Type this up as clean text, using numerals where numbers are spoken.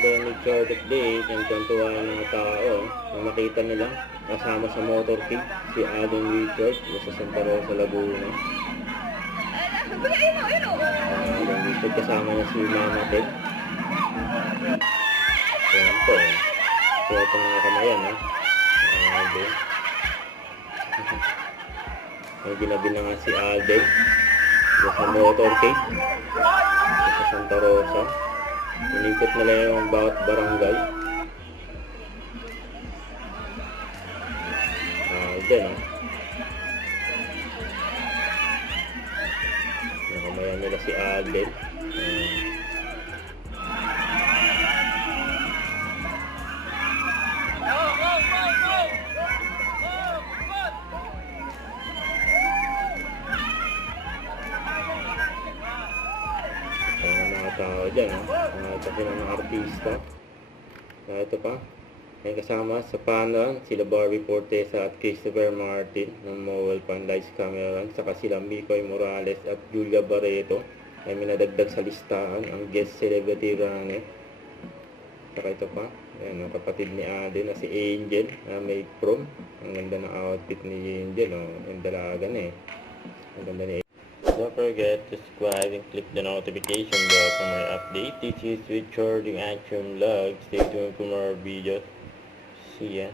then nag-short update, ang tuwa ng mga tao na makita nila kasama sa motorcade si Alden Richard sa Santa Rosa, Laguna. Alden Richard kasama niya si Mama Ted. Ayan po. Kaya ito mga kamayan ha. Alden. May ginabi na nga si Alden sa motorcade sa Santa Rosa. Inikot nila yung bawat barangay. Alden ha. Nakamayan nila si Alden. Mga tao dyan kasi ng mga artista. Ito pa may kasama sa panel sila Barbie Fortesa at Christopher Martin ng Mobile Fan Lights Camera, saka sila Mikoy Morales at Julia Barreto ay minadagdag sa listahan ang guest celebrity runner. Saka ito pa ayan, ang kapatid ni Ade na si Angel na may prom. Ang ganda ng outfit ni Angel, ang dalaga na ang ganda ni Angel. Don't forget to subscribe and click the notification bell for more updates. This is Richard, yung Action Vlog. Stay tuned for more videos. See ya.